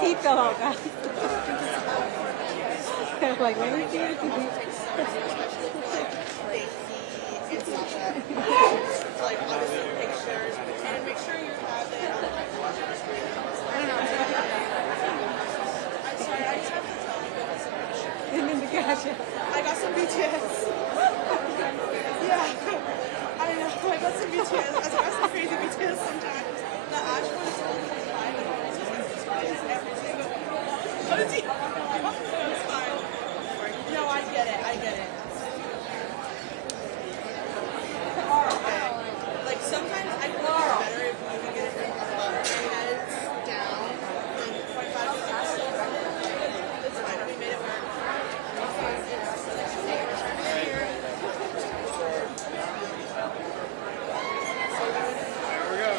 Teeth fell out, guys. Like, let me see it. Sasha. Like, obviously pictures, and make sure you have it on the screen. I don't know. I'm sorry, I just have to tell you. And then the gotcha. I got some BTS. Yeah, I know. I got some BTS. I got some crazy BTS sometimes. The Ash one is only 5, and it's just like every single one. What is he? It's fine. No, I get it. I get it. Like sometimes I feel better if we can get it from heads down and 45 minutes. It's fine. We made it work.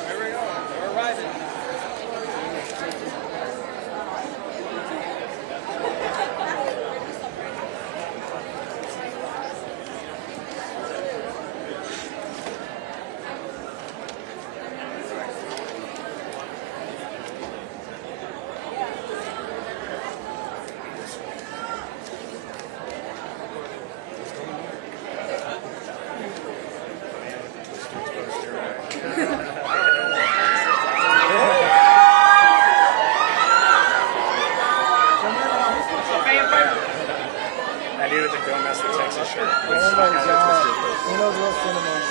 Here we go. We're arriving. I do with the Don't Mess with Texas shirt. Oh my god. He knows what cinema is.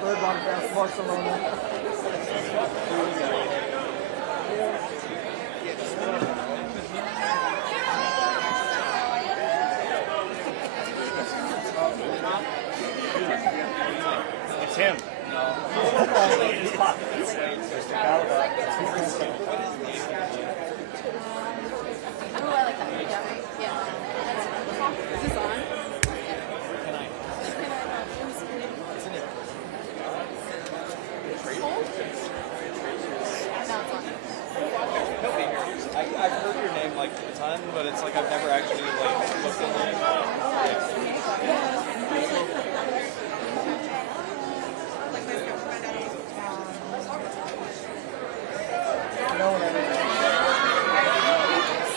Bird box Barcelona. It's him. No. Mr. Calva. Oh, I like that. Yeah. Is this on? I've heard your name like a ton, but it's like I've never actually like looked in it.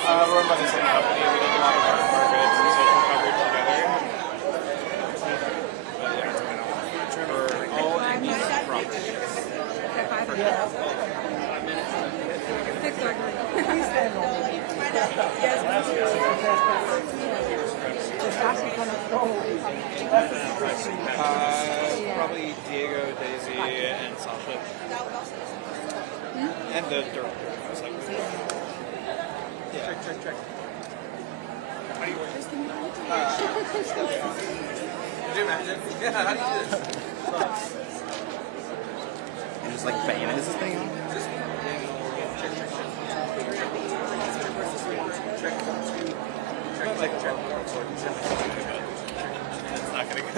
We're run by the same company. We did a lot of our markets and social coverage together. For all indie properties. Probably Diego, Daisy, and Sasha. And the dirt. Yeah. Trick. How do you work this? Could you imagine? Yeah, how do you do this? And just like banging this thing? Just trick. That's not gonna go.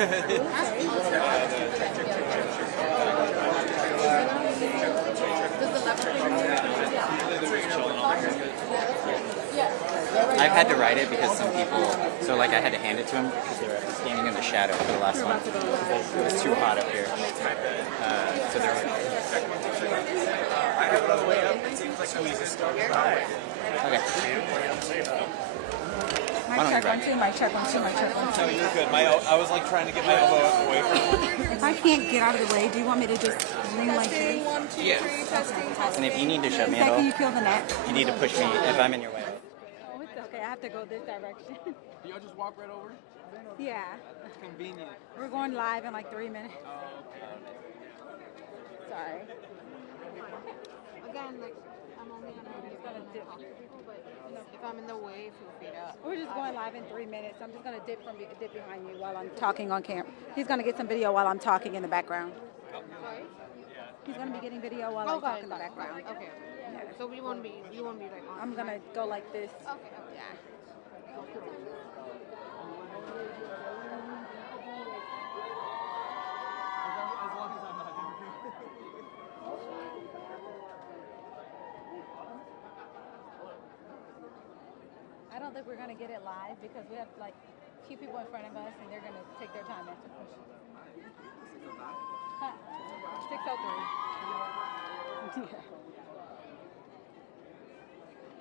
I've had to write it because some people, so like I had to hand it to them because they were standing in the shadow for the last one. It was too hot up here. So they're like, I have it on the way up. It seems like we just started. okay. My check one, two. No, you're good. I was like trying to get my elbow away from it. If I can't get out of the way, do you want me to just ring like Testing, this? 1, 2, 3, testing. And if you need to shut me at Can all, you feel the net? you need to push me if I'm in your way. Oh, it's okay. I have to go this direction. Y'all just walk right over? Yeah. That's convenient. We're going live in like 3 minutes. Sorry. Again, like, I'm only gonna dip. Talk to people, but if I'm in the way, feel free to. We're just going live in 3 minutes. I'm just gonna dip behind you while I'm talking on camera. He's gonna get some video while I'm talking in the background. Sorry? He's gonna be getting video while I'm talking in the background. Okay. So you won't be like on. I'm gonna go like this. Okay. Yeah. know that we're going to get it live because we have like a few people in front of us and they're going to take their time answering questions. 6:03. Yeah.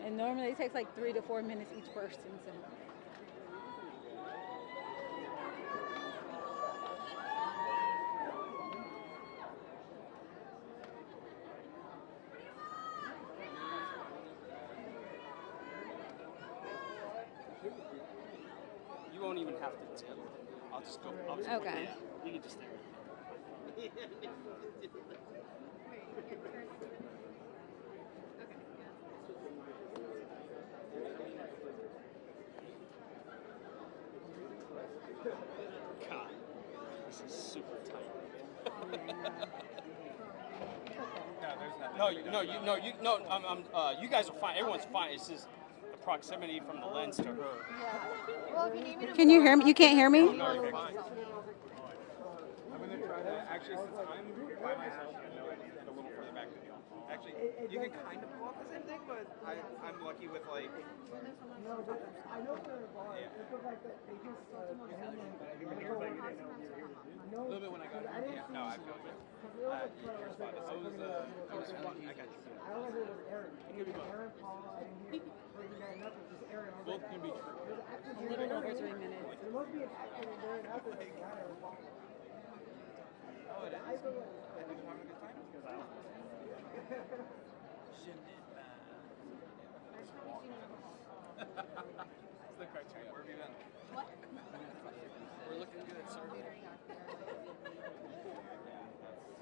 And normally it takes like 3 to 4 minutes each person. So. You won't even have to tip. I'll just go. Okay. Yeah, you can just stay right there. God, this is super tight. You guys are fine. Everyone's fine. It's just the proximity from the lens to her. Well, if you need me to Can you hear me? You can't hear me? No, you're fine. I'm going to try to, actually, since I'm by myself, I know I need to stand a little further back than you. Actually, you can kind of pull off the same thing, but I'm lucky with like... No, but I know they're involved. Yeah. It's the fact that they just... A little bit when I got here. Yeah, no, I feel you. Your spot is... I got you. I don't know if it was Aaron. I didn't hear Aaron, Paul, I didn't hear you guys, nothing, just Aaron. Both can be true. There's actors A here. little over 3 minutes. There must be an actor in there, and after this guy or Paul. Oh, it is? I feel like... I think I'm having a good time. It's the criteria. Where have you been? What? We're looking good, sir.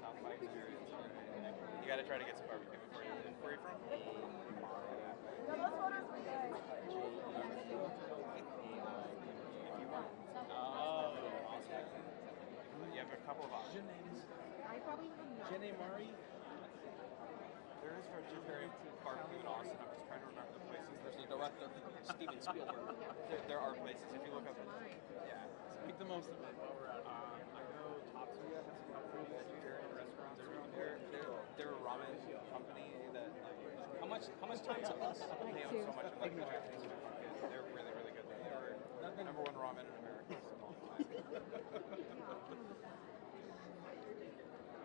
South by experience. You gotta try to get some barbecue before you. Where are you from? Oh, awesome. You have a couple of options. I probably have not. Jenny Murray. There is vegetarian barbecue in Austin. I'm just trying to remember the places. There's a director, Steven Spielberg. There are places. If you look up, yeah. Make the most of it while we're out. I know Tatsuya has a couple of vegetarian restaurants around here. They're a ramen company that how much time to us? I pay them so much. I'm like the Japanese food market. They're really, really good. They were number one ramen in America for a long time.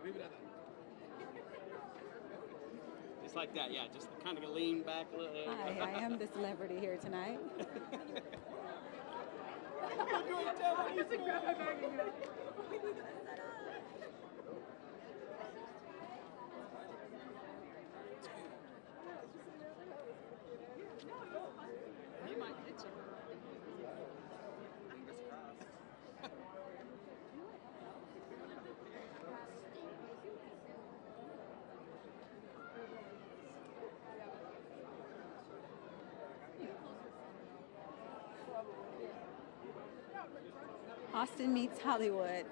Leave it at that. Just like that, yeah. Just kind of lean back a little. Hi, I am the celebrity here tonight. You might hit some. Austin meets Hollywood.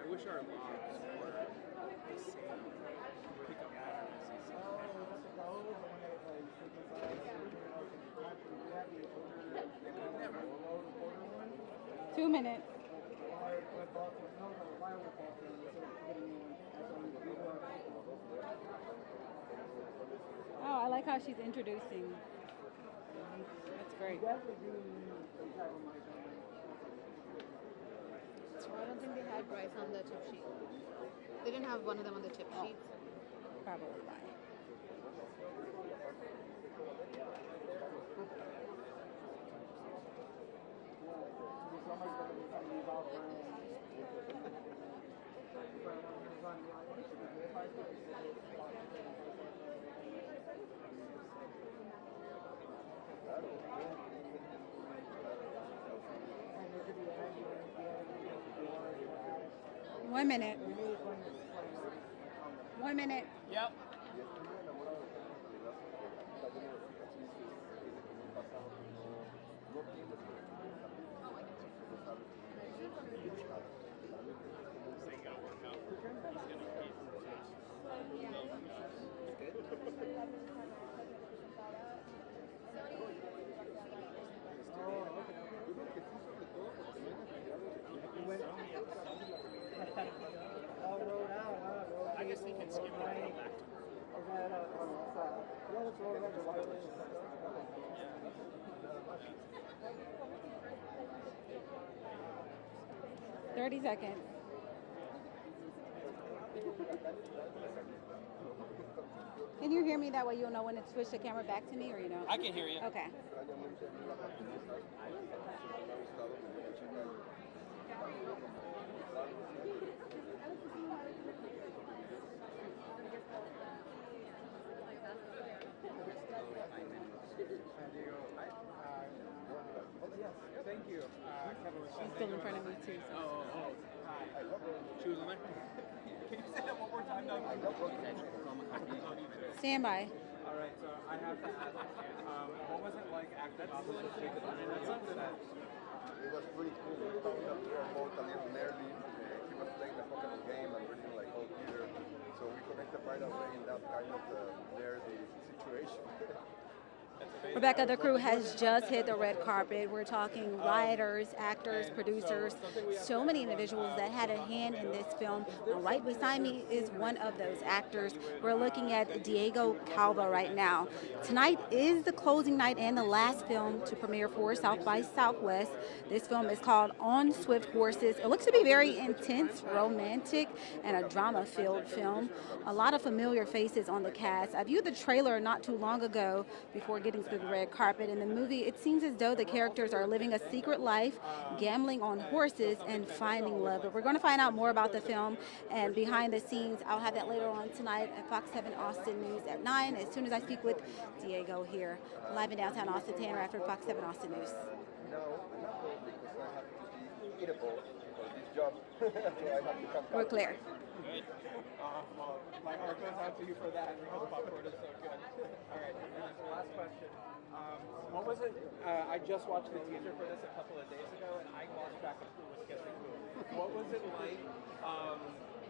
I wish our logs were the same pickup patterns. 2 minutes. Oh, I like how she's introducing. That's great. So I don't think they had rice on the tip sheet. They didn't have one of them on the tip sheet. Probably why. One minute. 1 minute. Yep. 30 seconds. Can you hear me? That way you'll know when to switch the camera back to me, or you know? I can hear you. Okay. Thank you. She's still in front of me too. So. Hi. She was on there? Can you say that one more time? No. Stand by. All right, so I have to ask, what was it like acting opposite to the It was pretty cool. We found that we were both a little nerdy. He was playing the Pokemon game and reading like whole Peter. So we connected right away in that kind of nerdy situation. Rebecca, the crew has just hit the red carpet. We're talking writers, actors, producers, so many individuals that had a hand in this film. Right beside me is one of those actors. We're looking at Diego Calva right now. Tonight is the closing night and the last film to premiere for South by Southwest. This film is called On Swift Horses. It looks to be very intense, romantic, and a drama-filled film. A lot of familiar faces on the cast. I viewed the trailer not too long ago before getting to the red carpet. In the movie, it seems as though the characters are living a secret life, gambling on horses, and finding love. But we're going to find out more about the film and behind the scenes. I'll have that later on tonight at Fox 7 Austin News at 9 as soon as I speak with Diego here. Live in downtown Austin, Tanner after Fox 7 Austin News. No, not because I have to be eatable for this job. So I have to come. We're clear. Well, my heart goes out to you for that because popcorn is so good. All right, and then the last question. What was it? I just watched the teaser for this a couple of days ago, and I lost track of who was kissing who. What was it like,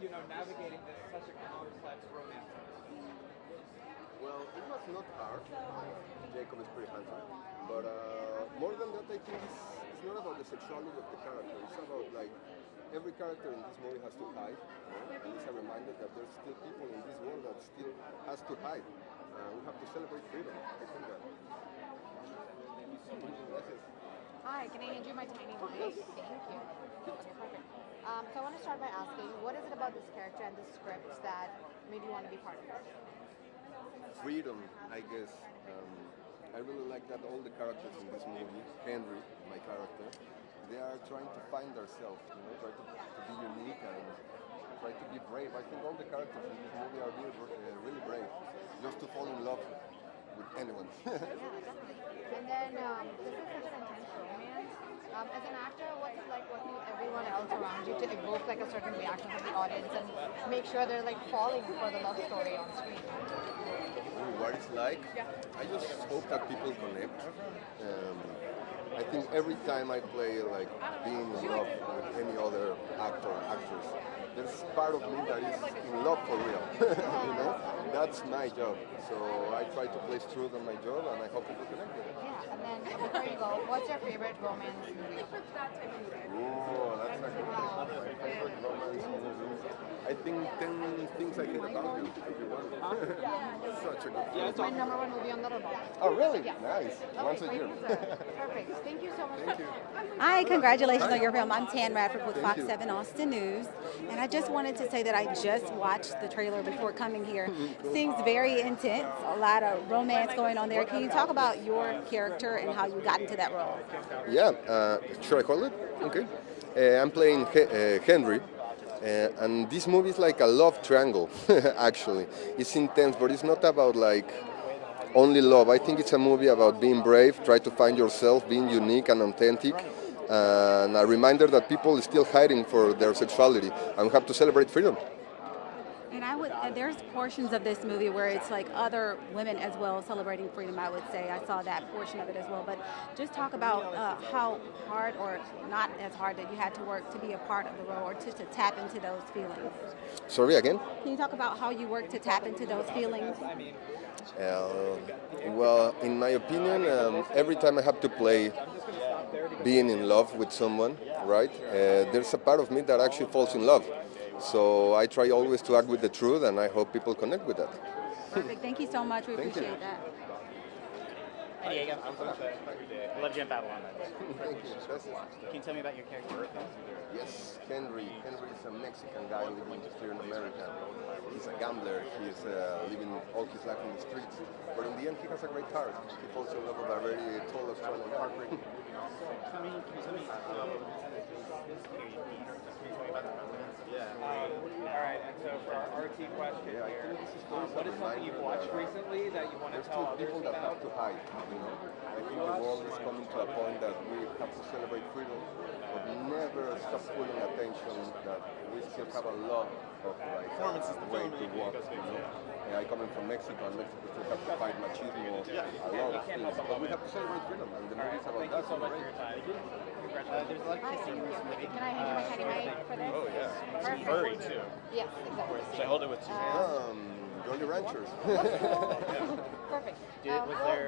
navigating this such a complex romance? Well, it was not hard. Jacob is pretty handsome. But more than that, I think it's not about the sexuality of the character. It's about, like, every character in this movie has to hide. And it's a reminder that there's still people in this world that still has to hide. We have to celebrate freedom. I think that. Thank you so much. Gracias. Hi, can I hand you my tiny mic? Thank you. Perfect. So I want to start by asking, what is it about this character and this script that made you want to be part of it? Freedom, I guess. I really like that all the characters in this movie, Henry, my character, they are trying to find themselves, try to be unique and try to be brave. I think all the characters in this movie are really brave, just to fall in love with anyone. Yeah, definitely. And then this is such an intense romance. As an actor, what's it like working with everyone else around you to evoke like a certain reaction from the audience and make sure they're like falling for the love story on screen? What it's like? I just hope that people connect. I think every time I play like being in love with any other actor or actress, there's part of me that is in love for real. That's my job. So I try to play true to my job, and I hope people connect with it. Yeah, and then before you go, what's your favorite romance movie? Oh, that's a good one. My favorite romance movie. I think 10 Things I Hate About You, if you want. Such a good film. It's my number one movie on Letterboxd. Oh, really? Yeah. Nice. Once a year. Perfect. Thank you so much. Thank you. Hi, congratulations on your film. I'm Tan Radford with Fox 7 Austin News. And I just wanted to say that I just watched the trailer before coming here. Seems very intense, a lot of romance going on there. Can you talk about your character and how you got into that role? Yeah, should I call it? Okay. I'm playing Henry. And this movie is like a love triangle, actually. It's intense, but it's not about like only love. I think it's a movie about being brave, try to find yourself, being unique and authentic, and a reminder that people are still hiding for their sexuality, and we have to celebrate freedom. And there's portions of this movie where it's like other women as well celebrating freedom, I would say. I saw that portion of it as well. But just talk about how hard or not as hard that you had to work to be a part of the role or to tap into those feelings. Sorry, again? Can you talk about how you worked to tap into those feelings? Well, in my opinion, every time I have to play being in love with someone, right, there's a part of me that actually falls in love. So I try always to act with the truth, and I hope people connect with that. Perfect. Thank you so much. We appreciate that. Hey, Diego. I was going to say, I love you in Babylon. Thank you. Can you tell me about your character? Yes, Henry. Henry is a Mexican guy living here in America. He's a gambler. He's living all his life in the streets. But in the end, he has a great heart. He falls in love with a very tall Australian girl. All right, and so for our RT question here, what is something you've watched recently that you want to tell others people that have about? to hide. You know, I think the world is coming to a point that we have to celebrate freedom, but never stop pulling attention that we still have a lot of way to walk. You know, I coming from Mexico, and Mexico still have to fight machismo, a lot of things, but we have to celebrate freedom, and the movie's about that. So much for your time. There's a lot of kissing in this movie. Can I hand you my tiny mic for this? Oh, yeah. Perfect. Furry, too. Yes, exactly. Should I hold it with two hands? Jolly Ranchers. Perfect. Was there a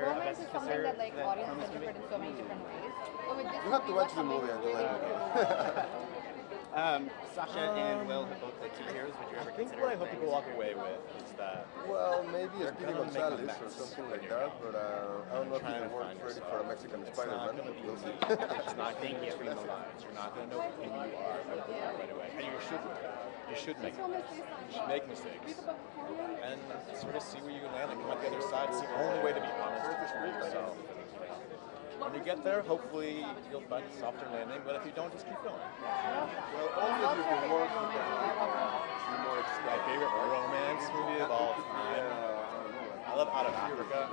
Romance best is something kisser that like that audiences from this interpret in so many different ways. But with this You have to watch the movie and you'll let me know. Sasha and Will have both played two heroes. Would you ever I think consider what I hope people walk away with is that Well, maybe a Speedy gonna make a Gonzalez or mess something when like you're that, but I don't know if trying the to world's find ready yourself. for a Mexican It's Spider-Man. not going to be We'll see. It's not going to be between the lines. You're not going to know who you are right away. And you shouldn't. You should make mistakes. You should make mistakes. And sort of see where you land and come out the other side. It's the only way to be honest with yourself. When you get there, hopefully you'll find a softer landing, but if you don't, just keep going. Well, always you can work, you can be more My excited. favorite romance movie of all time. I love Out of Africa.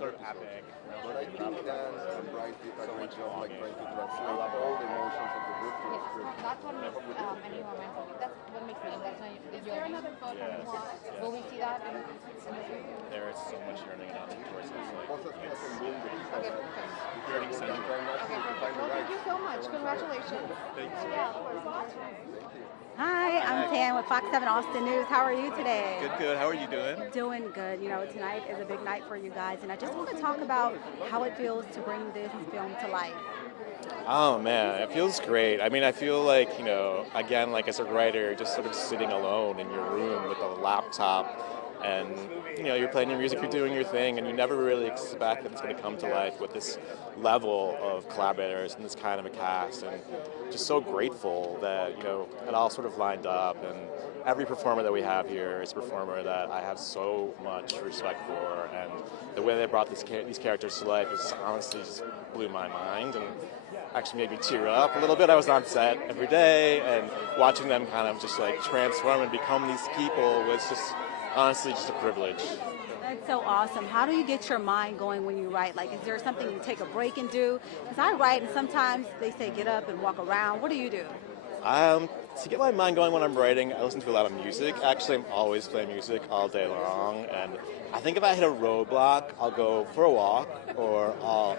Sort of epic. But I think Dan and Brian did a great job, like trying to translate all the emotions of the book to the script. That's what makes any romance movie. That's what makes me. That's not the yearning. Will we see that in the movie? There is so much yearning and option towards this. Also, it's like a movie. Okay, okay. Yearning I'm central. trying not Okay, to perfect. find the Well, thank right. you so much. Congratulations. Thank you. Hi, I'm Tan with Fox 7 Austin News. How are you today? Good, good. How are you doing? Doing good. You know, tonight is a big night for you guys, and I just want to talk about how it feels to bring this film to life. Oh man, it feels great. I mean, I feel like, you know, again, like as a writer, just sort of sitting alone in your room with a laptop and, you know, you're playing your music, you're doing your thing, and you never really expect that it's going to come to life with this level of collaborators and this kind of a cast, and just so grateful that, you know, it all sort of lined up, and every performer that we have here is a performer that I have so much respect for, and the way they brought these characters to life is honestly just blew my mind, and actually made me tear up a little bit. I was on set every day, and watching them kind of just like transform and become these people was just honestly just a privilege. That's so awesome. How do you get your mind going when you write? Like, is there something you take a break and do? Because I write, and sometimes they say get up and walk around. What do you do? To get my mind going when I'm writing, I listen to a lot of music. Actually, I'm always playing music all day long, and I think if I hit a roadblock, I'll go for a walk or I'll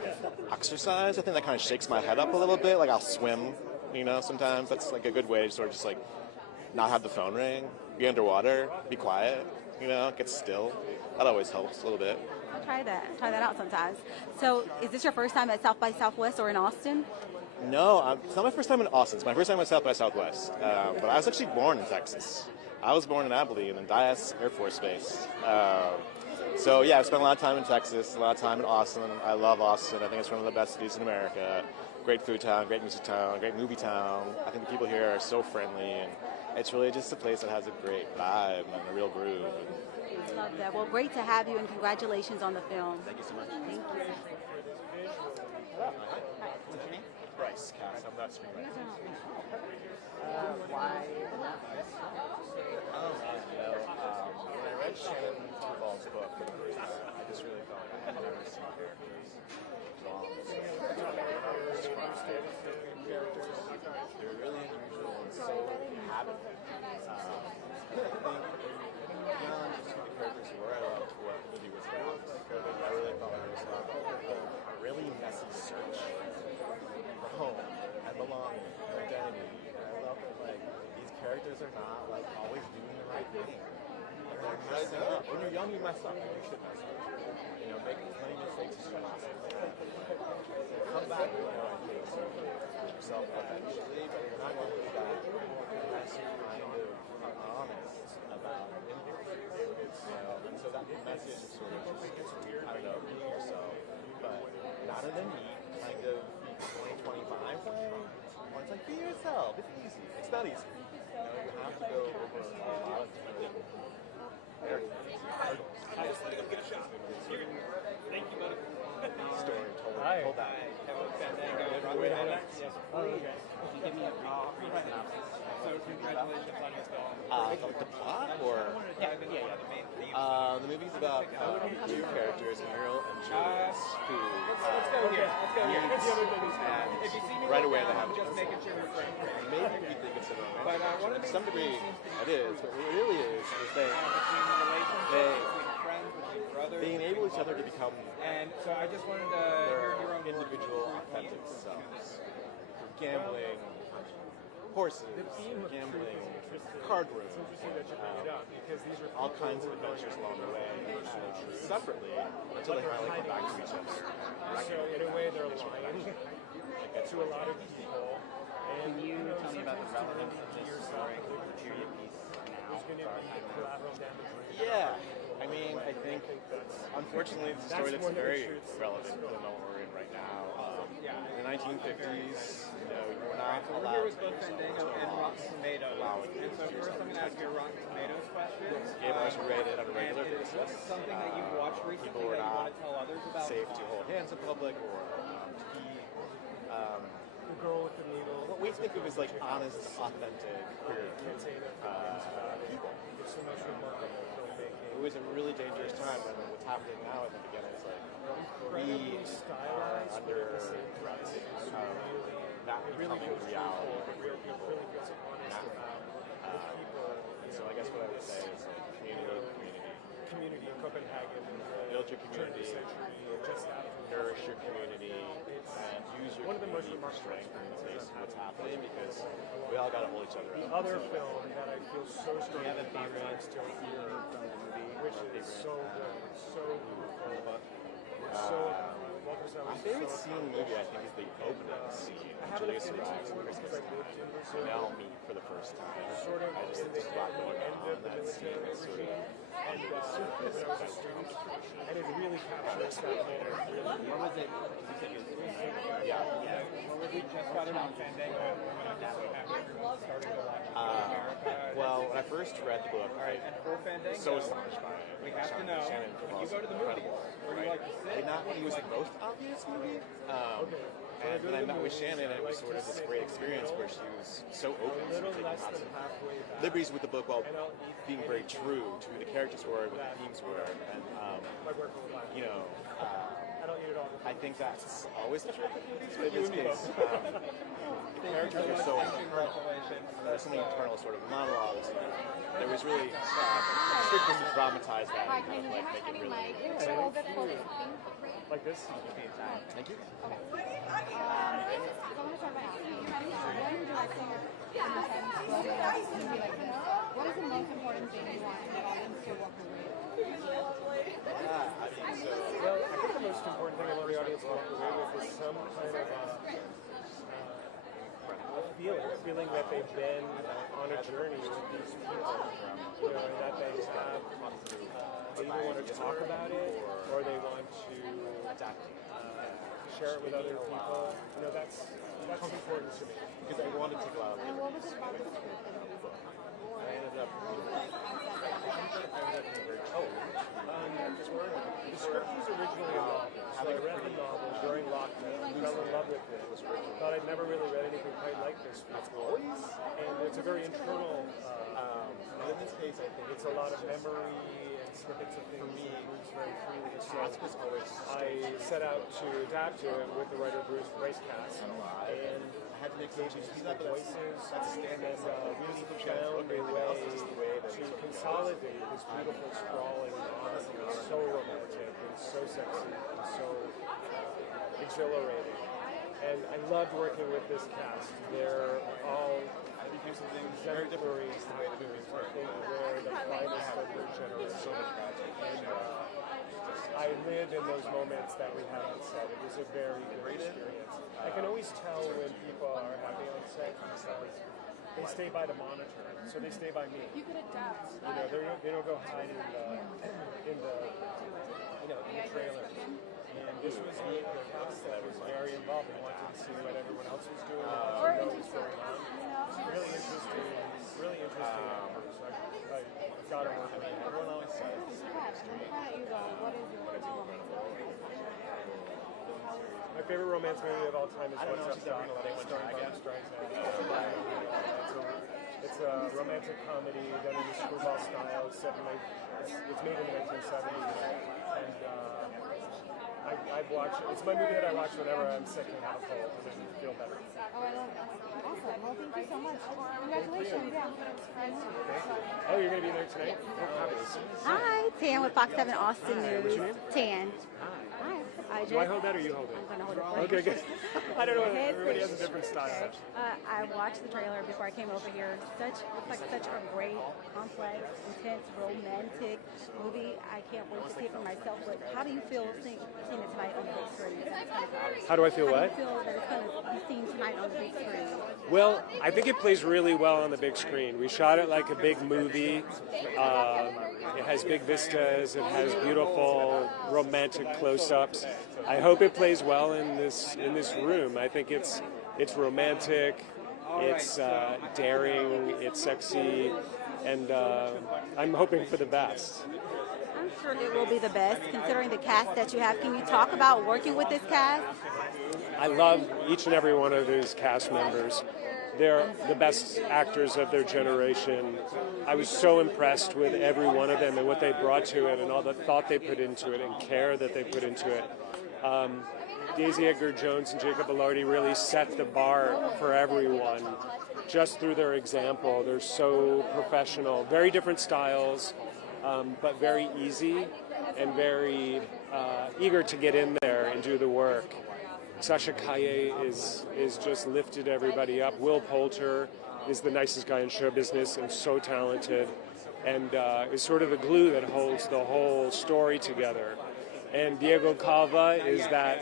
exercise. I think that kind of shakes my head up a little bit. Like I'll swim, you know, sometimes. That's like a good way to sort of just like not have the phone ring, be underwater, be quiet, you know, get still. That always helps a little bit. I'll try that. Try that out sometimes. So, is this your first time at South by Southwest or in Austin? No, it's not my first time in Austin. It's my first time at South by Southwest. But I was actually born in Texas. I was born in Abilene in Dyess Air Force Base. So yeah, I've spent a lot of time in Texas, a lot of time in Austin. I love Austin. I think it's one of the best cities in America. Great food town, great music town, great movie town. I think the people here are so friendly, and it's really just a place that has a great vibe and a real groove. Love that. Well, great to have you, and congratulations on the film. Thank you so much. Thank you. What's your name? Bryce, Cass, I'm not screenwriter. Why? When I read Shannon Duvall's book for the first time, I just really felt like I had never seen characters drawn this way. Characters, they're really unusual and so inhabited. I think beyond just who the characters were, I loved what the movie was about. I really felt like it was a really messy search for home and belonging and identity. And I love that like these characters are not like always doing the right thing. They're messing up. When you're young, you mess up. You should mess up. You know, make as many mistakes as you possibly can. Come back, you know, and fix yourself eventually, but you're not going to do that unless you kind of are honest about it. And so that message is sort of just, I don't know, being yourself. the neat kind of 2025 way, where it's like, be yourself, it's easy. It's not easy. You know, you have to go over a lot of different Thank you, buddy. story told Hi. that. Yes, Oh, okay. Can you give me a brief synopsis? So congratulations on your film. The plot, or The main theme. the movie's about two characters, Muriel and Julius, who Let's go here. and If you see me right away down, they have I'm just making sure we're friends. maybe we think it's a romantic But one of the to some degree it is, but what it really is they between relationships, They- between friends, between brothers, they enable each other to become and so I just wanted to hear your their own individual, authentic selves. Gambling, horses, gambling, card rooms, all kinds of adventures along the way, separately, until they finally come back to each other. So in a way, they're lying to a lot of people. Can you tell me about the relevance of this story, the period piece now? There's going to be collateral damage. Yeah, I mean, I think unfortunately it's a story that's very relevant to the moment we're in right now. In the 1950s, you know, you were not Over allowed here was to both use Fandango and Rotten Tomatoes. And so first I'm going to ask you a Rotten Tomatoes question. Game bars were rated on a regular And is basis. this something that you've watched recently People were that you want not to tell others about? safe to hold hands in public or to be The girl with the needle. what we think of as like honest, authentic Can't say enough about it. people. It's the most remarkable filmmaking. It was a really dangerous time, and what's happening now, I think, again, is like we are under threat of that becoming reality for real people. So I guess what I would say is like Community in Copenhagen. build your community, nourish your community, and use your One of the most community for remarkable strength in the face of what's happening, because we all got to hold each other The up. other film that I feel so strongly about still here, which is so good, it's so beautiful, it's so My favorite scene in the movie, I think, is the opening scene. Julius arrives and Christmas and they all meet for the first time. sort of I just think there's a lot going on in that scene. It's sort of and when I was a student, and it really captures that moment. What was it? You said it was yeah. What was it? Just got it on Fandango. When I just started to watch America. Well, when I first read the book, I And for Fandango, was so astonished by it. we have to know, Shannon when you was go to the movies, where do you like to sit? Did not think it was the most obvious movie. And when I met with Shannon, it was sort of this great experience where she was so open to taking lots of liberties with the book while being very true to who the characters were, what the themes were, and you know, I think that's always the truth. But in this case, the characters are so internal. There's something internal, sort of monologues. There was really strictly to dramatize that Hi, and kind can of you like make it any really. mic? So we'll get close. Like this? Thank you. So I'm going to start by asking, when directing a intense movie like this, what is the most important thing you want the audience to walk away with? Yeah, I mean, so. Well, I think the most important thing I want the audience to walk away with is some kind of feeling that they've been on a journey with these people, you know, and that they have, they either want to talk about it or they want to share it with other people. You know, that's important to me. Because I wanted to take a lot of And what was it about the script that you I ended up being very cold. The script was originally a novel, so I read the novel during lockdown, fell in love with it, thought I'd never really read anything quite like this before, and it's a very internal, in this case, I think it's a lot of memory and snippets of things that moves very freely, so I set out to adapt to it with the writer Bruce Racecast, and I had to make changes some the voices, and then really found a way to consolidate this beautiful sprawling novel. It's so romantic and so sexy and so exhilarating. And I loved working with this cast. They're all exemplary actors, I think they're the finest of their generation. And I lived in those moments that we had on set. It was a very good experience. I can always tell when people are happy on set because they stay by the monitor, so they stay by me. You could adapt. You know, they don't go hide in the trailers. And this was the cast that was very involved and wanted to see what everyone else was doing, what was going on. Really interesting numbers. I've got to work with it. Everyone always says. My favorite romance movie of all time is What's Up, Doc, starring Barbra Streisand. It's a romantic comedy done in a screwball style. It's made in the 1970s, and I've watched it. It's my movie that I watch whenever I'm sick and have a cold and then feel better. Oh, I love that. Awesome. Well, thank you so much. Congratulations. Yeah. Oh, you're going to be there tonight? Hi, Tan with Fox 7 Austin News. What's your name? Tan. Do I hold that or you hold it? I'm going to hold it. Okay, good. I don't know. Everybody has a different style. I watched the trailer before I came over here. Looks like such a great, complex, intense, romantic movie. I can't wait to see it for myself. But how do you feel seeing it tonight on the big screen? How do I feel what? How do you feel that it's going to be seen tonight on the big screen? Well, I think it plays really well on the big screen. We shot it like a big movie. It has big vistas. It has beautiful romantic close-ups. I hope it plays well in this room. I think it's romantic. It's daring. It's sexy, and I'm hoping for the best. I'm sure it will be the best, considering the cast that you have. Can you talk about working with this cast? I love each and every one of these cast members. They're the best actors of their generation. I was so impressed with every one of them and what they brought to it and all the thought they put into it and care that they put into it. Daisy Edgar-Jones and Jacob Elordi really set the bar for everyone just through their example. They're so professional, very different styles, but very easy and very eager to get in there and do the work. Sasha Calle is just lifted everybody up. Poulter is the nicest guy in show business and so talented, and is sort of the glue that holds the whole story together. And Calva is that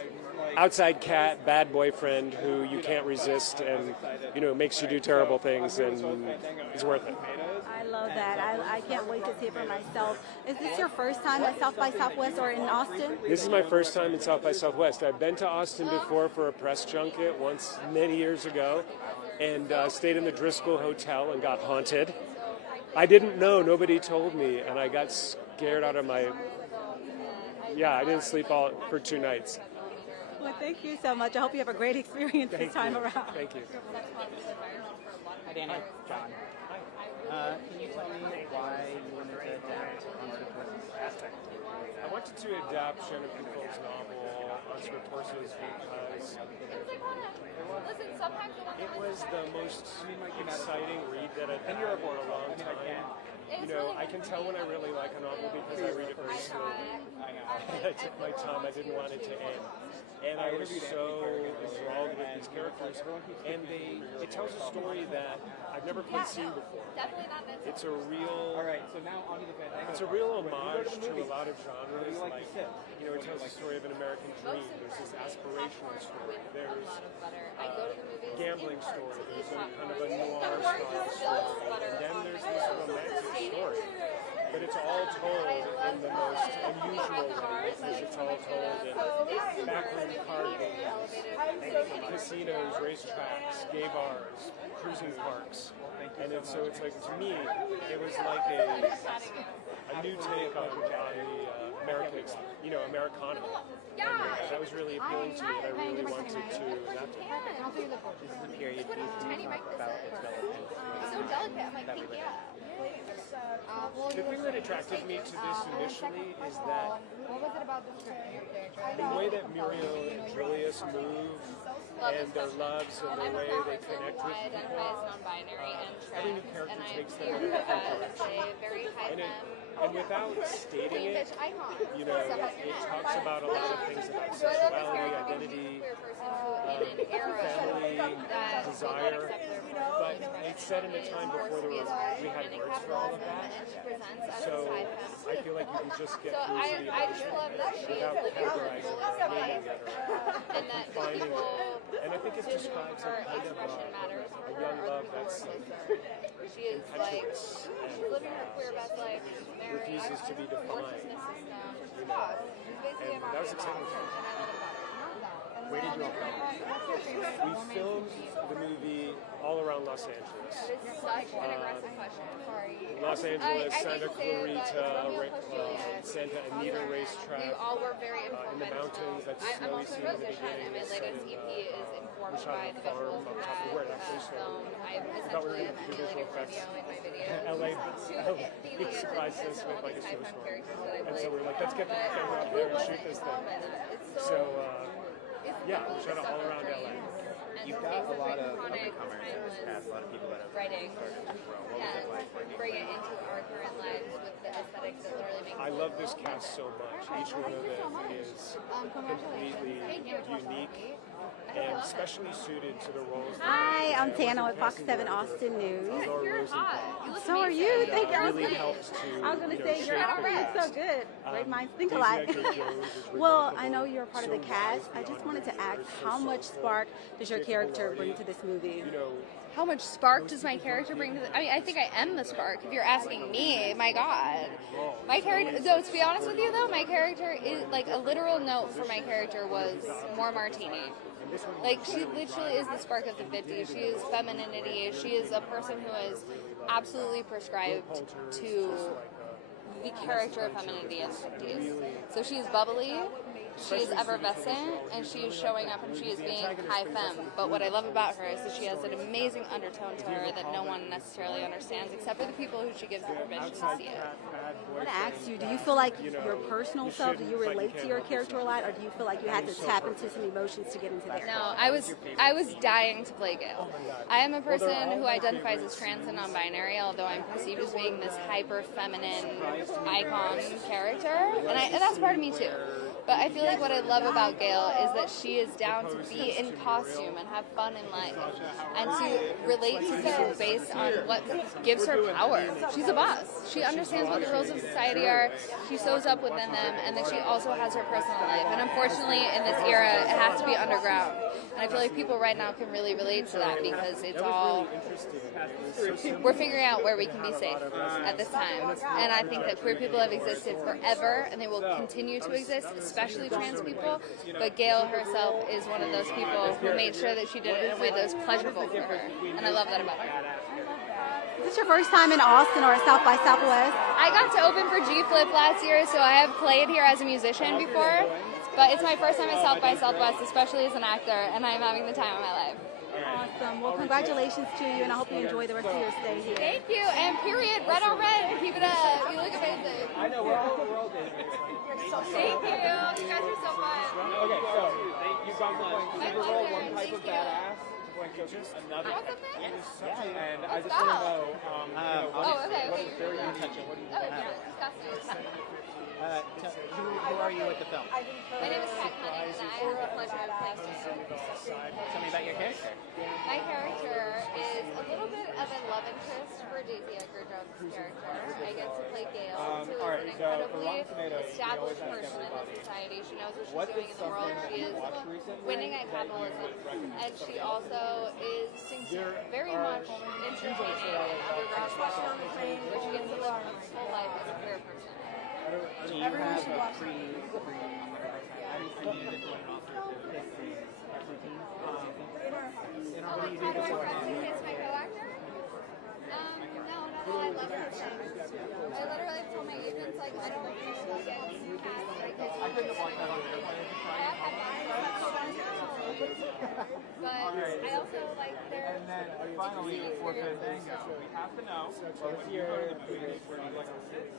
outside cat, bad boyfriend who you can't resist and makes you do terrible things, and is worth it. I love that. I can't wait to see it for myself. Is this your first time at South by Southwest or in Austin? This is my first time in South by Southwest. I've been to Austin before for a press junket once many years ago, and stayed in the Driscoll Hotel and got haunted. I didn't know, nobody told me, and I got scared out of my... Yeah, I didn't sleep for 2 nights. Well, thank you so much. I hope you have a great experience this time around. Thank you. Hi, Danny. John. Can you tell me why you wanted to adapt Unscripted Horses? I wanted to adapt Shannon Peoples' novel Unscripted Horses because it was the most exciting read that I've had for a long time. I can tell when I really like a novel because I read it very slowly. I took my time. I didn't want it to end. And I was so enthralled with these characters. And it tells a story that I've never quite seen before. It's a real homage to a lot of genres. It tells the story of an American dream. There's this aspirational story. There's a gambling story. There's kind of a noir style story. And then there's this romantic story. But it's all told in the most unusual way, because it's all told in backroom card games, casinos, racetracks, gay bars, cruising parks. And so it's like, to me, it was like a new take on the Americana. And that was really appealing to me, and I really wanted to adapt it. This is a period piece. Can you talk about its relevance? It's so delicate. I'm like, yeah. The thing that attracted me to this initially is that what was it about the script? the way that Muriel and Julius move and their loves and the way they connect with people, every new character takes them in a different direction. And without stating it, it talks about a lot of things about sexuality, identity, family, desire, but it's set in a time before we had words for all of that. So I feel like you can just get through to the emotion without categorizing it, naming it, or defining it. And I think it describes a kind of a young love that's impetuous and refuses to be defined. And that was exciting. original film. What's your favorite We woman filmed the movie all around Los Angeles. That is such an aggressive question. Sorry. Los Angeles, I Santa hate to say it, but Clarita, Romeo plus Juliet, Santa Anita racetrack. You all were very in informed the by this film. mountains, that I'm snowy also a scene in the musician, and my beginning, latest set EP in, is informed we shot by on the a farm visuals on from top of that where it actually started. film. I'm That were essentially the visual emulating effects. Romeo in my videos. LA It surprised us to with all like a these icon snowstorm. characters that I And played. so we're like, let's get the But camera up who there and wasn't shoot this informed thing. by that? It's So, it's yeah, we literally shot it the all stuff around of LA. dreams. And You've to got take a lot such of iconic, up-and-comers in this timeless cast, a lot of people that have writing. started to grow. What was Yes, it like working bring with it into our current lives with the aesthetics that literally make I love this cast so much. Each one of them is completely unique and specially suited to the roles. Hi, I'm Tana with Fox 7 Austin News. You're hot. You look So are you. amazing. Thank you. Really helps to, I was going to you know, say, you're shape all the right. cast. So good. Great minds think Daisy alike. Edgar-Jones is Well, remarkable, I know you're a part of the so cast. wise I just beyond wanted to ask, belief, how so much soulful. spark does your Jacob character Elordi, bring to this movie? You know, How much spark does my character bring to the... I mean, I think I am the spark. If you're asking me, my God. My character... Though, to be honest with you, though, my character is... Like, a literal note for my character was more martini. Like, she literally is the spark of the 50s. She is femininity. She is a person who is absolutely prescribed to the character of femininity in the 50s. So she is bubbly, she is effervescent, and she is showing up and she is being high femme. But what I love about her is that she has an amazing undertone to her that no one necessarily understands except for the people who she gives the permission to see it. I want to ask you, do you feel like your personal self, do you relate to your character a lot, or do you feel like you had to tap into some emotions to get into there? No, I was dying to play Gail. I am a person who identifies as trans and non-binary, although I'm perceived as being this hyper feminine icon character, and that's part of me too. But I feel like what I love about Gail is that she is down to be in costume and have fun in life, and to relate to people based on what gives her power. She's a boss. She understands what the rules of society are. She shows up within them, and then she also has her personal life. And unfortunately, in this era, it has to be underground. And I feel like people right now can really relate to that because it's all... We're figuring out where we can be safe at this time. And I think that queer people have existed forever, and they will continue to exist, especially trans people. But Gail herself is one of those people who made sure that she did it in a way that was pleasurable for her. And I love that about her. Is this your first time in Austin or South by Southwest? I got to open for G-Flip last year, so I have played here as a musician before. But it's my first time at South by Southwest, especially as an actor, and I'm having the time of my life. Awesome. Well, congratulations to you, and I hope you enjoy the rest of your stay here. Thank you, and period, red on red, keep it up. You look amazing. I know, we're all dating. Thank you. You guys are so fun. Okay, so you've gone from playing super role, one type of badass, to playing another. What's up there? And I just want to know, what is very touching? What do you Oh, yeah, disgusting. Who are you with the film? My name is Kat Honey, and I have the pleasure of playing Sasha. Tell me about your character. My character is a little bit of a love interest for Daisy Edgar-Jones' character. I get to play Gail, who is an incredibly established person in the society. She knows what she's doing in the world. She is winning at capitalism, and she also is very much entertaining and underground fashion, where she gets to live a full life as a queer person. Do you have a how do you get to learn off of this routine? What do you do beforehand? Is my co-actor? No, I love her. I literally told my agents, like, I don't think she gets cast because I couldn't have watched that on the airplane. I have had but I also like their... And then finally, for Fandango, we have to know, when you go to the movies, where you like to sit,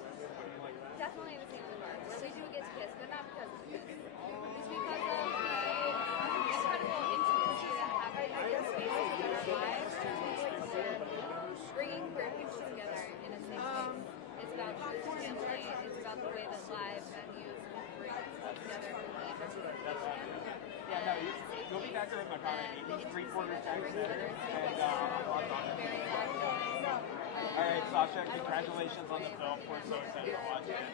Definitely the same as Mark. They do get to kiss, but not because of this. It's because of the incredible intimacy that happens in spaces in our lives, bringing queer people together in a safe space. It's about choosing family. It's about the way that live venues can bring people together who need to yeah, no, you'll be back there with my colleague. He's 3/4 tax center, and very sad feelings. all right, Sasha, congratulations on the film. We're so excited to watch it. You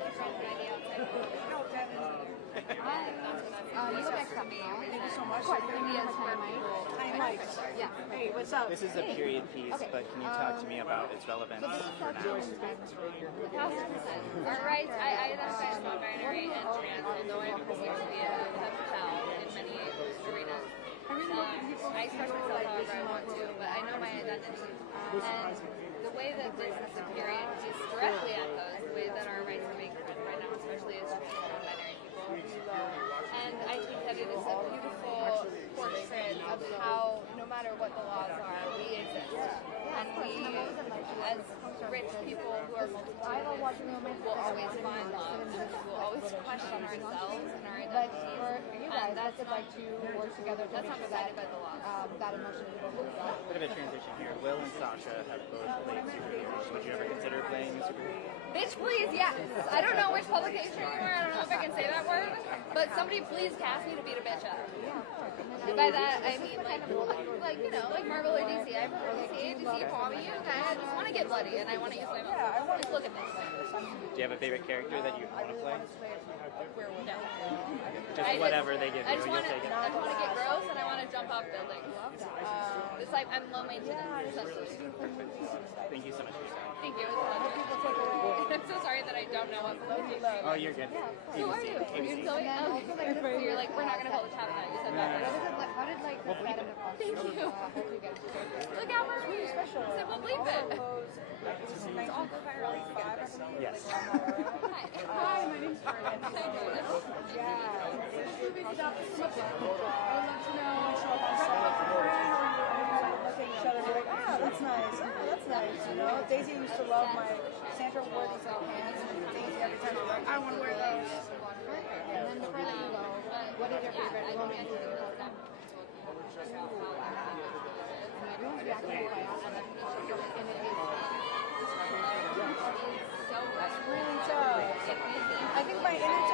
look exceptional. Thank you so much. Yeah. Hey, what's up? This is a period piece, but can you talk to me about its relevance for now? 1,000%. Our rights, I identify as non-binary and trans, although I'm perceived to be a femme fatale in many arenas. And the way that this is a period is directly at those, the way that our rights are being threatened right now, especially as non-binary people. And I think that it is a beautiful portrait of how, no matter what the laws are, we exist. And we, as rich people who are multitude, will always find love. We'll always question ourselves and our But identities. for you guys, that's like to work together to That's make not sure that decided by the law. that emotion is removed. Bit of a transition here. Will and Sasha have both played superheroes. Would you ever consider playing a superhero? Bitch, please, yes. I don't know which publication you are. I don't know if I can say that word, but somebody please cast me to beat a bitch up. And by that, I mean like you know, like Marvel or DC. I prefer DC, Marvel, you guys. I just want to get bloody and I want to use my mouth. Just look at this. Do you have a favorite character that you want to play? No. Just whatever they give you, you'll take it. I just want to get gross and I want to jump off buildings. It's like I'm low maintenance. Thank you so much for your time. Thank you. It was a pleasure. I'm so sorry that I don't know what publication. Oh, you're good. Who are you? ABC. So you're like, we're not going to hold a chat tonight. You said that. How did like the set of the process? Thank you. Look how we're really special. I said, we'll leave it. It's all go viral. Yes. Hi, my name's Charlotte. How you doing? This movie's about the subject. I would love to know, show up on set with a friend, or you look at each other and be like, ah, that's nice, you know? Daisy used to love my Sandra wore these little pants, and Daisy every time she's like, I want to wear those. And then before you go, what is your favorite woman movie? And everyone's reacting by asking if and it is. Really tough. I think my inner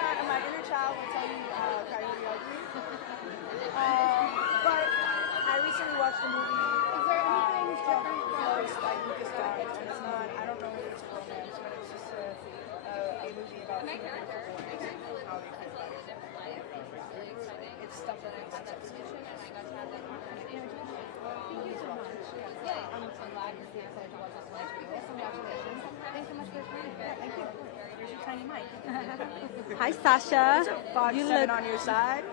child will tell you Coyote Ugly. But I recently watched a movie. Is there anything different by Lucas Dogs? And it's not. I don't know if it's romance, but it's just a movie about My character how they feel about it. different life. It's really exciting. It's stuff that makes Had that sense. position and I got to have that conversation. Thank you so much. Yeah. I'm so glad you're here to watch this live video. Congratulations. Thanks so much for your time. Thank you. Here's your tiny mic. Hi, Sasha. Fox You 7 look, on your side.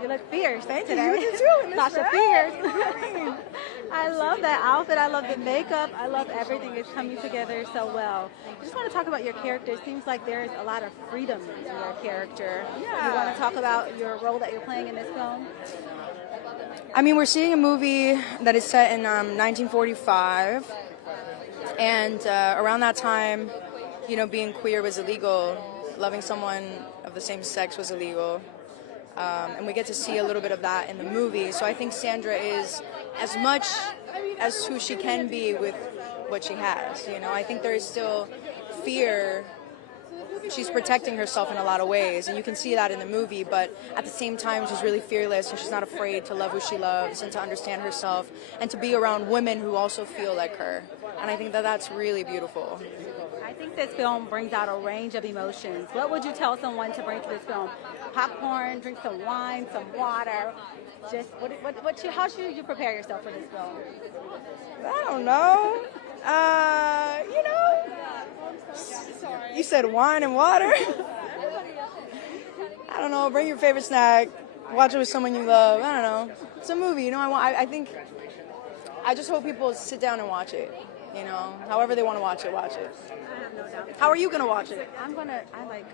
you look fierce Thank you. today. You do too in this Sasha red. Fierce. I mean, I love that outfit. I love the makeup. I love everything. It's coming together so well. I just want to talk about your character. It seems like there's a lot of freedom in your character. Yeah. You want to talk about your role that you're playing in this film? I mean, we're seeing a movie that is set in 1945, and around that time, you know, being queer was illegal. Loving someone of the same sex was illegal. And we get to see a little bit of that in the movie. So I think Sandra is as much as who she can be with what she has. You know, I think there is still fear. She's protecting herself in a lot of ways, and you can see that in the movie, but at the same time, she's really fearless, and she's not afraid to love who she loves and to understand herself and to be around women who also feel like her. And I think that that's really beautiful. I think this film brings out a range of emotions. What would you tell someone to bring to this film? Popcorn, drink some wine, some water. Just how should you prepare yourself for this film? I don't know. You know, you said wine and water. I don't know. Bring your favorite snack. Watch it with someone you love. I don't know. It's a movie, you know. I think. I just hope people sit down and watch it. You know, however they want to watch it, watch it. I have no doubt. How are you gonna watch it? I like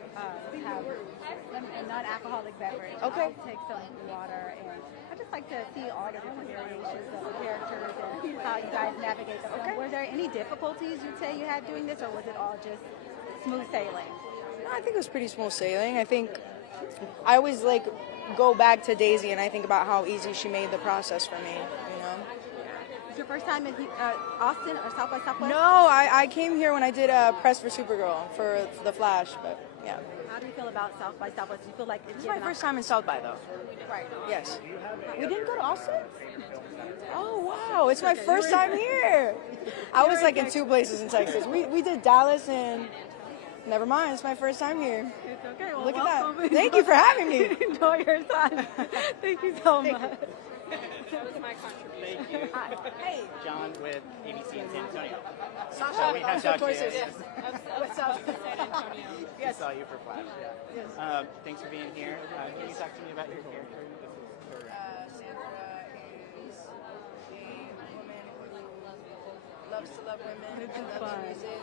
have a non-alcoholic beverage. Okay. I'll take some water, and I just like to see all the different variations of the characters and how you guys navigate the film. Okay. Were there any difficulties you'd say you had doing this, or was it all just smooth sailing? No, I think it was pretty smooth sailing. I think I always like go back to Daisy, and I think about how easy she made the process for me. You know. Is your first time in Austin or South by Southwest? No, I came here when I did a press for Supergirl for The Flash, but yeah. How do you feel about South by Southwest? Do you feel like it's This is my first time in South by though. Right. Yes. We didn't go to Austin? Oh wow, it's my first time here. I was like in two places in Texas. We did Dallas and never mind, it's my first time here. It's okay. Well, Look at welcome. that. Thank you for having me. Enjoy your time. Thank you so much. That was my contribution. Thank you. Hey, John with ABC in San Antonio. Sasha, we have Sasha talked to you. choices. What's up? San Antonio. I saw you for Flash. Thanks for being here. Can you talk to me about your character? Sandra is a woman who loves to love women and loves music.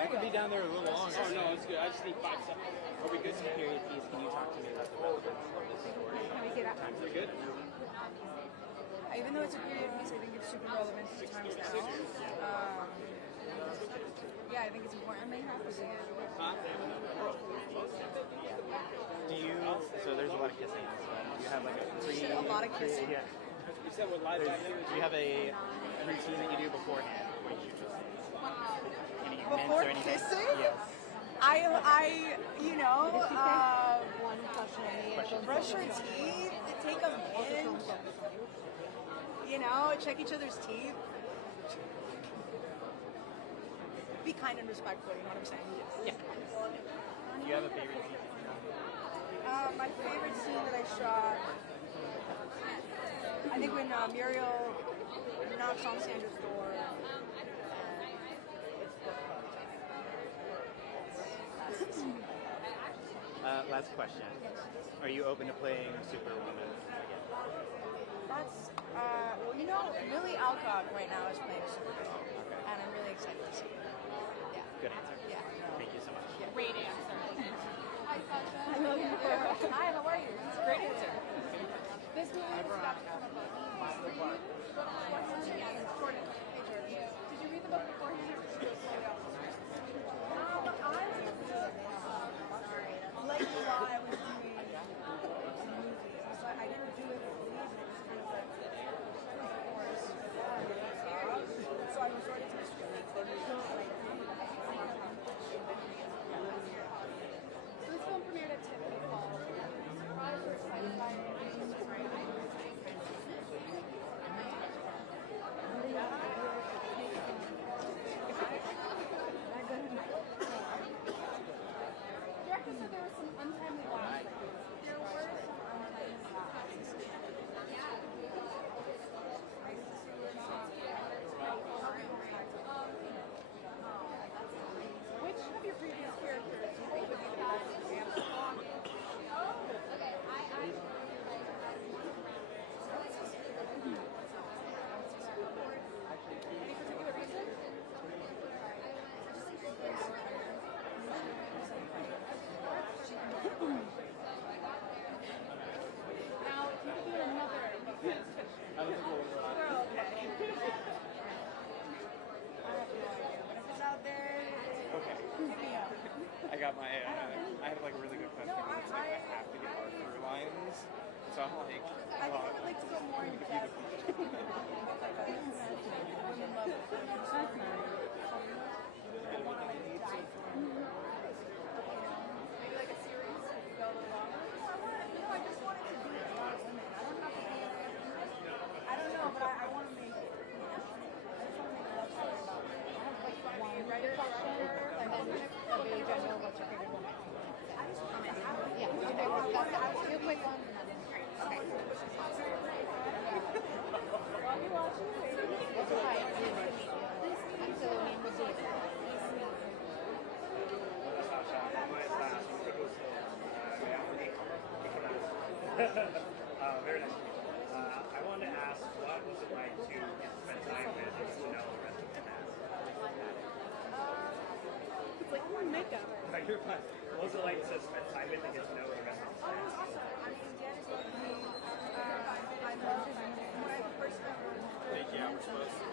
I could be down there a little longer. Oh no, it's good. I just need 5 seconds. Are we good to period piece? Can you talk to me about the relevance of this story? Times are good. Even though it's a period piece, I think it's super relevant to the times now. Yeah, I think it's important. Do you? So there's a lot of kissing. Do you have like a A lot of kissing. Yeah. You said what live action? Do you have a routine that you do beforehand? Where you just any mints Before or anything? kissing? Yes. Brush your teeth, take a minute, check each other's teeth. Be kind and respectful, you know what I'm saying? Yeah. Do you have a favorite scene? My favorite scene that I shot, I think when Muriel knocks on Sandra's door. Last question. Are you open to playing Superwoman again? That's, Millie Alcock right now is playing Superwoman, and I'm really excited to see it. Yeah. Good answer. Yeah. Thank you so much. Great answer. Hi, Sasha. Hi, how are you? Great answer. This movie is about Did you read the book beforehand? Late July was doing movies. So I didn't do it for reason. It was kind of like course. So I was sort of This film premiered at Tiffany Hall. Surprised or excited by it? Director said there was some untimely laughs. There were some untimely laughs. Which of your previous characters do you think would be the best example? Any particular reason? Now, if you could do another, Girl, okay. I have no idea, but if it's out there, Okay. hit me up. I got my, I have like a really good question. It's like I have to get our through lines. So I'm like, I think I would like to go more in depth. Women love it. Maybe like a series, if you go a little longer. I just wanted to do it a lot of women. I don't have to be I don't know, but I want to make it. I just want to make a love story about it. I have like one writer, director, and then a very general what's your favorite woman? Yeah, okay, well, that's a quick one. Okay. Hi, nice to meet you. I'm Celine with David. Very nice. I wanted to ask, what was it like to spend time with and to know the rest of the cast? It's like makeup. No, you're fine. What was it like to spend time with and get to know the rest of the Oh, it was awesome. I mean, Dan is lovely. I love his music. When I first met him, Thank you. We're supposed to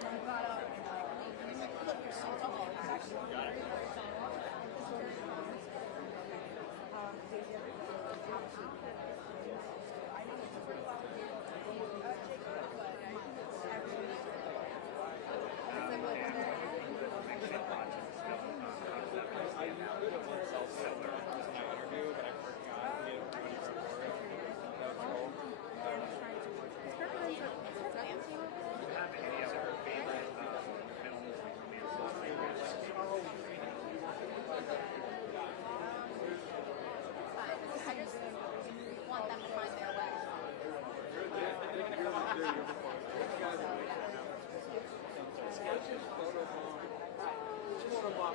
I got up and like, look, you're so tall. It's actually Got it.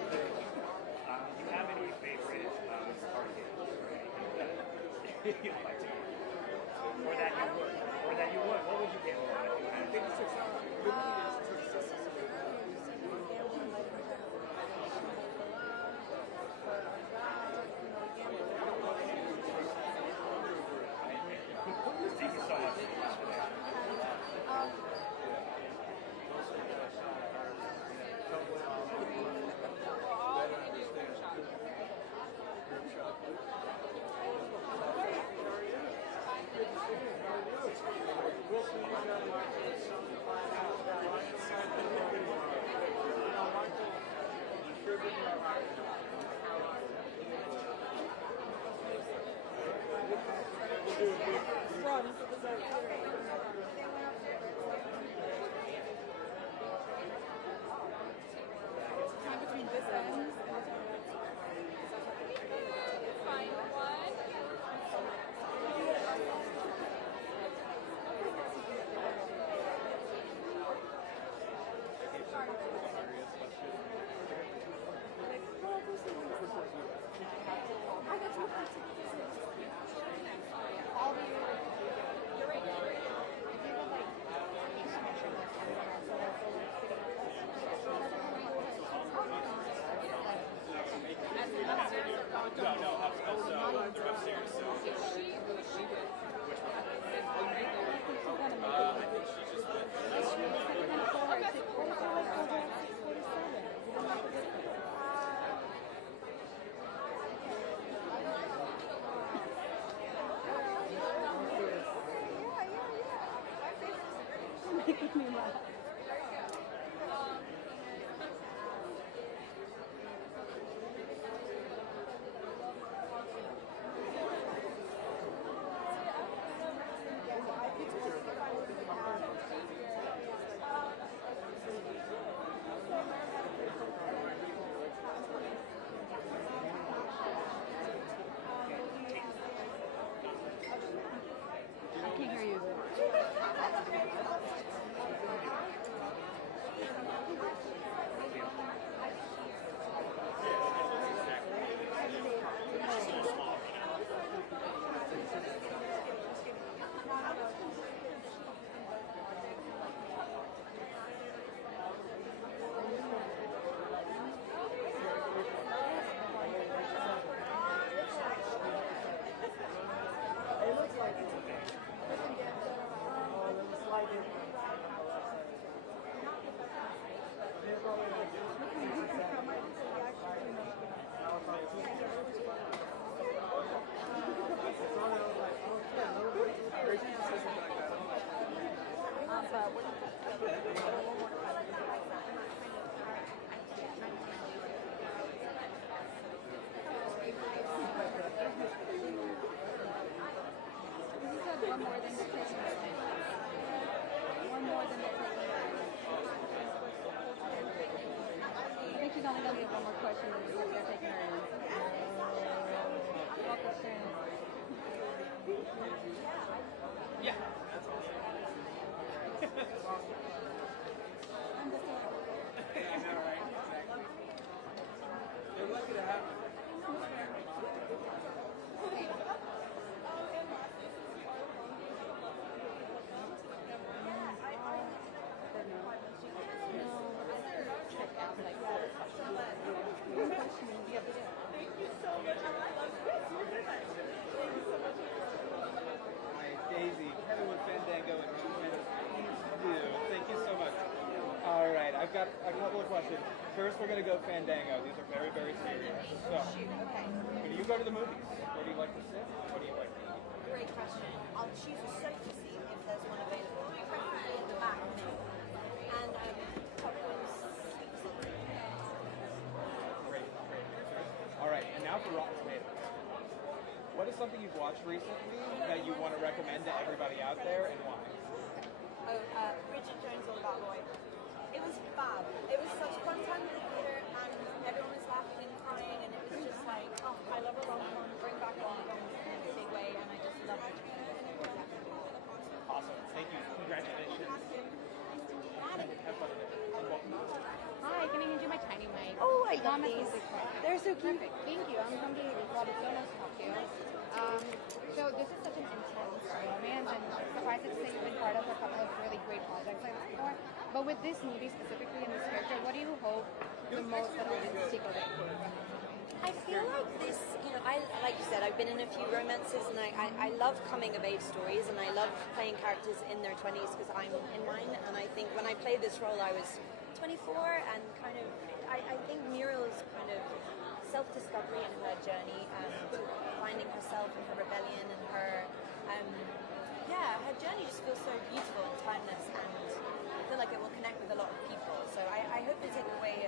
Do you have any favorite card games or anything that you'd like to I've got a couple of questions. First, we're going to go Fandango. These are very, very serious. So, when you go to the movies, where do you like to sit? What do you like to eat? Great question. I'll choose a sofa seat if there's one available, preferably in the back. And popcorn's Great. All right, and now for Rotten Tomatoes. What is something you've watched recently that you want to recommend to everybody out there, and why? Edgar-Jones All About Roy. It was fab. It was such a fun time in the theatre, and everyone was laughing and crying, and it was just like, oh, I love a rom-com, bring back rom-com in a big way, and I just love it. Awesome. Thank you. Congratulations. Have fun with it. And welcome back. Hi, can I hand you my tiny mic? Oh, I love Thomas these. is excited. They're so cute. Perfect. Thank you. I'm from the Crawdads cocktails. So this is such an intense romance, and suffice it to say, you've been part of a couple of really great projects like this before. But with this movie specifically and this character, what do you hope the most that audiences take away? I feel like this, like you said, I've been in a few romances, and I love coming of age stories, and I love playing characters in their 20s because I'm in mine. And I think when I played this role, I was 24, and kind of, I think Muriel's kind of self-discovery in her journey, finding herself and her rebellion and her, her journey just feels so beautiful and timeless, and I feel like it will connect with a lot of people. So I hope they take away,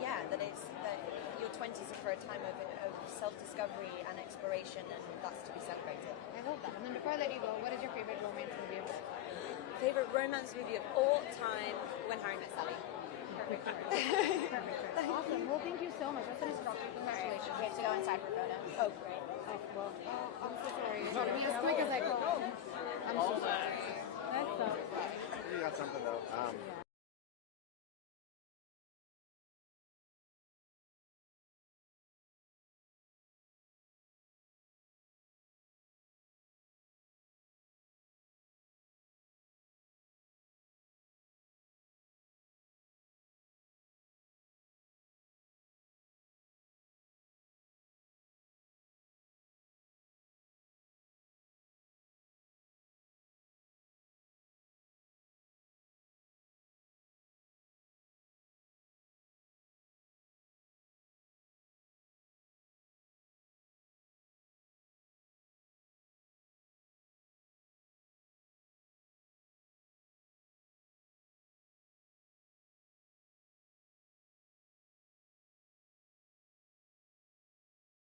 that your 20s are for a time of self-discovery and exploration, and that's to be celebrated. I hope that. And then before I let you go, what is your favorite romance movie of all? Favorite romance movie of all time? When Harry Met Sally. Perfect. Perfect. Awesome. Well, thank you so much. That's an instructive. Congratulations. We have to go inside for photos. Oh, great. I'm so sorry. Let me as quick as I go. I'm so sorry. That's so. You got something though.